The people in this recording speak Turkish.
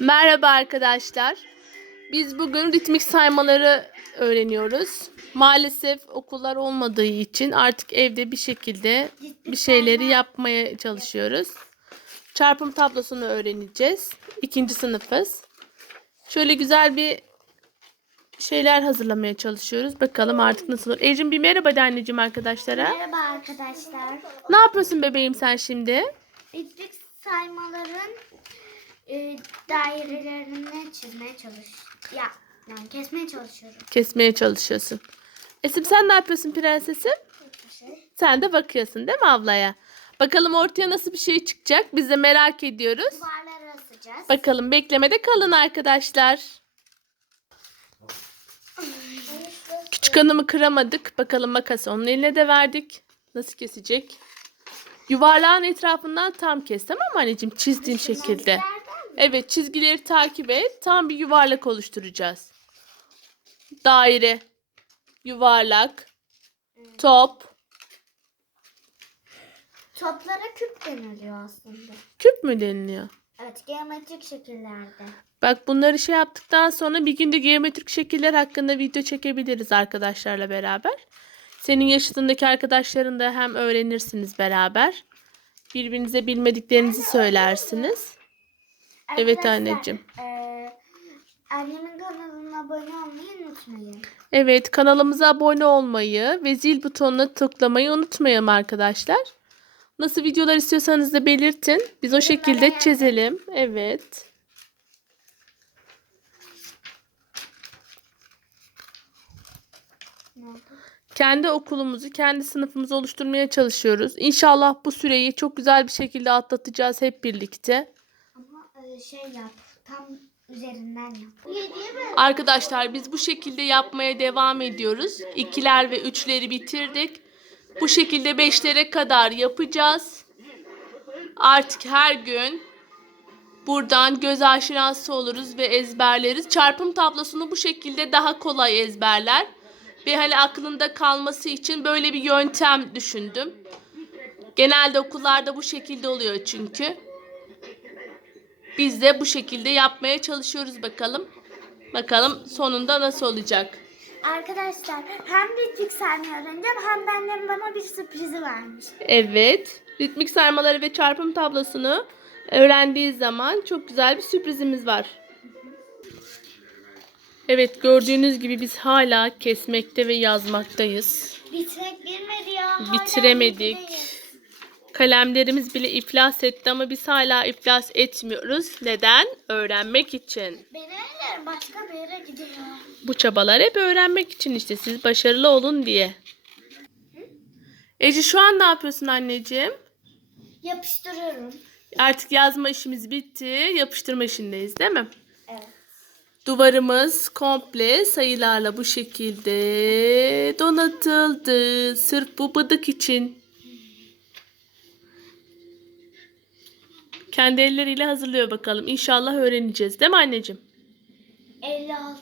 Merhaba arkadaşlar. Biz bugün ritmik saymaları öğreniyoruz. Maalesef okullar olmadığı için artık evde bir şekilde bir şeyleri yapmaya çalışıyoruz. Çarpım tablosunu öğreneceğiz. İkinci sınıfız. Şöyle güzel bir şeyler hazırlamaya çalışıyoruz. Bakalım artık nasıl olur. Ecrin bir merhaba de anneciğim arkadaşlara. Merhaba arkadaşlar. Ne yapıyorsun bebeğim sen şimdi? Bitlik saymaların e, dairelerini çizmeye çalış. Ya yani kesmeye çalışıyorum. Kesmeye çalışıyorsun. Esim sen ne yapıyorsun prensesim? Sen de bakıyorsun değil mi ablaya? Bakalım ortaya nasıl bir şey çıkacak? Biz de merak ediyoruz. Duvarları asacağız. Bakalım beklemede kalın arkadaşlar. Küçük hanımı kıramadık. Bakalım makası onun eline de verdik. Nasıl kesecek? Yuvarlağın etrafından tam kes tamam mı anneciğim? Çizdiğin şekilde. Evet çizgileri takip et. Tam bir yuvarlak oluşturacağız. Daire. Yuvarlak. Top. Toplara küp deniliyor aslında. Küp mü deniliyor? Evet geometrik şekillerde. Bak bunları şey yaptıktan sonra bir günde geometrik şekiller hakkında video çekebiliriz arkadaşlarla beraber. Senin yaşındaki arkadaşların da hem öğrenirsiniz beraber. Birbirinize bilmediklerinizi söylersiniz. Evet anneciğim. e, annemin kanalına abone olmayı unutmayın. Evet kanalımıza abone olmayı ve zil butonuna tıklamayı unutmayalım arkadaşlar. Nasıl videolar istiyorsanız da belirtin. Biz o şekilde çizelim. Evet. Kendi okulumuzu, kendi sınıfımızı oluşturmaya çalışıyoruz. İnşallah bu süreyi çok güzel bir şekilde atlatacağız hep birlikte. E, şey yap. Tam üzerinden yap. Arkadaşlar biz bu şekilde yapmaya devam ediyoruz. İkiler ve üçleri bitirdik. Bu şekilde beşlere kadar yapacağız. Artık her gün buradan göz aşinası oluruz ve ezberleriz. Çarpım tablosunu bu şekilde daha kolay ezberler. Ve hani aklında kalması için böyle bir yöntem düşündüm. Genelde okullarda bu şekilde oluyor çünkü. Biz de bu şekilde yapmaya çalışıyoruz bakalım. Bakalım sonunda nasıl olacak. Arkadaşlar hem ritmik saymayı öğreneceğim hem de annem bana bir sürprizi vermiş. Evet. Ritmik sarmaları ve çarpım tablosunu öğrendiği zaman çok güzel bir sürprizimiz var. Evet gördüğünüz gibi biz hala kesmekte ve yazmaktayız. Bitmek bilmedi ya. hala Bitiremedik. Kalemlerimiz bile iflas etti ama biz hala iflas etmiyoruz. Neden? Öğrenmek için. Benim ellerim başka bir yere gidiyor. Bu çabalar hep öğrenmek için işte siz başarılı olun diye. Ece şu an ne yapıyorsun anneciğim? Yapıştırıyorum. Artık yazma işimiz bitti. Yapıştırma işindeyiz değil mi? Evet. Duvarımız komple sayılarla bu şekilde donatıldı. Sırf bu bıdık için. Kendi elleriyle hazırlıyor bakalım. İnşallah öğreneceğiz değil mi anneciğim? 56.